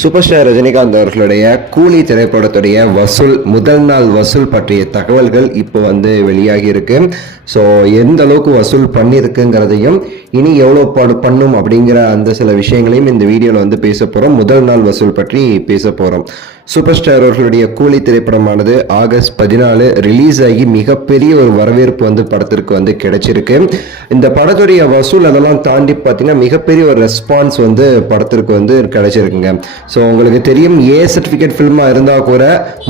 Super star Rajinikanth அவர்களுடைய கூலி திரைப்படத்துடைய வசூல் முதல் நாள் வசூல் பற்றிய தகவல்கள் இப்போ வெளியாகி இருக்கு. ஸோ எந்த அளவுக்கு வசூல் பண்ணியிருக்குங்கிறதையும் இனி எவ்வளோ பண்ணும் அப்படிங்கிற அந்த சில விஷயங்களையும் இந்த வீடியோவில் பேச போகிறோம். முதல் நாள் வசூல் பற்றி பேச போகிறோம். சூப்பர் ஸ்டார் அவர்களுடைய கூலி திரைப்படமானது ஆகஸ்ட் 14 ரிலீஸ் ஆகி மிகப்பெரிய ஒரு வரவேற்பு படத்திற்கு கிடைச்சிருக்கு. இந்த படத்துடைய வசூல் அதெல்லாம் தாண்டி பார்த்தீங்கன்னா மிகப்பெரிய ஒரு ரெஸ்பான்ஸ் படத்திற்கு கிடைச்சிருக்குங்க. ஸோ உங்களுக்கு தெரியும், ஏ சர்டிஃபிகேட் ஃபில்மாக இருந்தால் கூட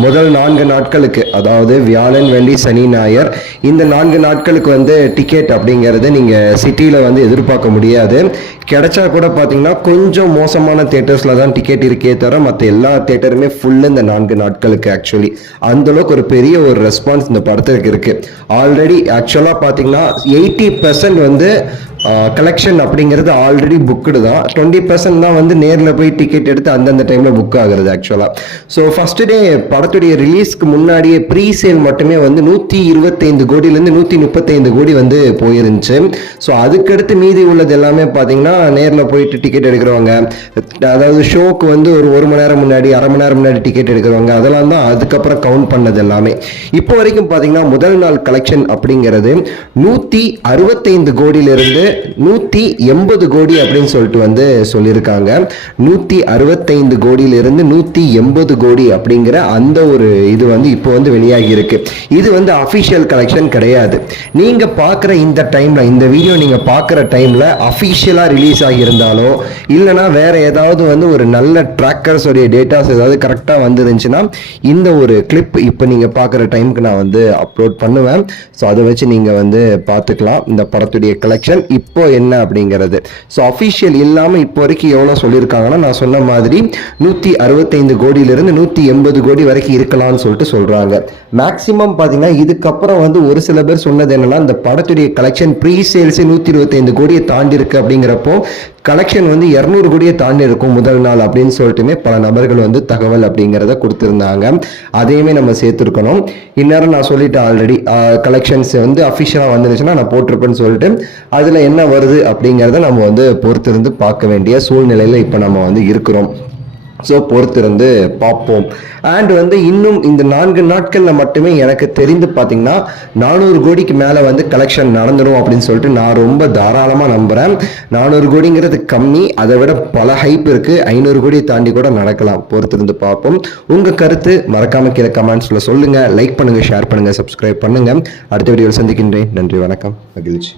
முதல் 4 நாட்களுக்கு, அதாவது வியாழன் வெள்ளி சனி ஞாயிறு, இந்த 4 நாட்களுக்கு டிக்கெட் அப்படிங்கிறது நீங்கள் சிட்டியில் எதிர்பார்க்க முடியாது. கிடைச்சா கூட பார்த்தீங்கன்னா கொஞ்சம் மோசமான தியேட்டர்ஸில் தான் டிக்கெட் இருக்கே தவிர மற்ற எல்லா தியேட்டருமே ஃபுல்லு இந்த 4 நாட்களுக்கு. ஆக்சுவலி அந்தளவுக்கு ஒரு பெரிய ஒரு ரெஸ்பான்ஸ் இந்த படத்துக்கு இருக்குது. ஆல்ரெடி ஆக்சுவலாக பார்த்தீங்கன்னா 80% கலெக்ஷன் அப்படிங்கிறது ஆல்ரெடி புக்குடு தான். 20% தான் நேரில் போய் டிக்கெட் எடுத்து அந்தந்த டைமில் புக் ஆகுறது ஆக்சுவலாக. ஸோ ஃபர்ஸ்ட் டே படத்துடைய ரிலீஸ்க்கு முன்னாடியே ப்ரீ சேல் மட்டுமே 125 கோடியிலேருந்து 135 கோடி போயிருந்துச்சு. ஸோ அதுக்கடுத்து மீதி உள்ளது எல்லாமே பார்த்தீங்கன்னா நேரில் போயிட்டு டிக்கெட் எடுக்கிறவங்க, அதாவது ஷோக்கு ஒரு மணி நேரம் முன்னாடி, அரை மணி நேரம் முன்னாடி டிக்கெட் எடுக்கிறவங்க, அதெல்லாம் தான் அதுக்கப்புறம் கவுண்ட் பண்ணது எல்லாமே. இப்போ வரைக்கும் பார்த்தீங்கன்னா முதல் நாள் கலெக்ஷன் அப்படிங்கிறது 165 கோடியிலிருந்து 180 கோடி அப்படின்னு சொல்லிட்டு சொல்லியிருக்காங்க. 165 கோடியிலிருந்து 180 கோடி அப்படிங்கிற அந்த ஒரு இது இப்போ வெளியாகி இருக்கு. இது அபிஷியல் கலெக்ஷன் கிடையாது. நீங்க பார்க்குற இந்த டைம்ல, இந்த வீடியோ நீங்க பார்க்குற டைம்ல அபிஷியலா ரிலீஸ் ஆகியிருந்தாலோ இல்லைனா வேற ஏதாவது ஒரு நல்ல ட்ராக்கர்ஸ் உடைய டேட்டாஸ் ஏதாவது கரெக்டா வந்துருந்துச்சுன்னா இந்த ஒரு கிளிப் இப்போ நீங்க பார்க்குற டைமுக்கு நான் அப்லோட் பண்ணுவேன். ஸோ அதை வச்சு நீங்க பார்த்துக்கலாம் இந்த படத்துடைய கலெக்ஷன் இப்போ என்ன அப்படிங்கிறது. ஸோ அஃபிஷியல் இல்லாமல் இப்போ வரைக்கும் எவ்வளோ சொல்லியிருக்காங்கன்னா, நான் சொன்ன மாதிரி 165 கோடியிலிருந்து 180 கோடி வரைக்கும் இருக்கலாம்னு சொல்லிட்டு சொல்றாங்க. மேக்சிமம் பார்த்தீங்கன்னா இதுக்கப்புறம் ஒரு சில பேர் சொன்னது என்னன்னா, இந்த படத்துடைய கலெக்ஷன் ப்ரீ சேல்ஸ் 125 கோடியை தாண்டி இருக்கு அப்படிங்கிறப்போ கலெக்ஷன் 200 கோடியை தாண்டி இருக்கும் முதல் நாள் அப்படின்னு சொல்லிட்டுமே பல நபர்கள் தகவல் அப்படிங்கிறத கொடுத்துருந்தாங்க. அதையுமே நம்ம சேர்த்துருக்கணும். இந்நேரம் நான் சொல்லிட்டேன் ஆல்ரெடி, கலெக்ஷன்ஸ் அஃபிஷியலாக வந்துருச்சுன்னா நான் போட்டிருப்பேன்னு சொல்லிட்டு அதில் என்ன வருது அப்படிங்கிறத நம்ம பொறுத்திருந்து பார்க்க வேண்டிய சூழ்நிலையில் இப்போ நம்ம இருக்கிறோம். ஸோ பொறுத்திருந்து பார்ப்போம். அண்ட் இன்னும் இந்த 4 நாட்களில் மட்டுமே எனக்கு தெரிந்து பார்த்தீங்கன்னா 400 கோடிக்கு மேலே கலெக்ஷன் நடந்துடும் அப்படின்னு சொல்லிட்டு நான் ரொம்ப தாராளமாக நம்புகிறேன். 400 கோடிங்கிறது கம்மி, அதை விட பல ஹைப் இருக்குது. 500 கோடியை தாண்டி கூட நடக்கலாம். பொறுத்திருந்து பார்ப்போம். உங்கள் கருத்து மறக்காமல் கீழே கமெண்ட்ஸில் சொல்லுங்கள். லைக் பண்ணுங்கள், ஷேர் பண்ணுங்கள், சப்ஸ்கிரைப் பண்ணுங்கள். அடுத்த வீடியோவில் சந்திக்கின்றேன். நன்றி, வணக்கம், மகிழ்ச்சி.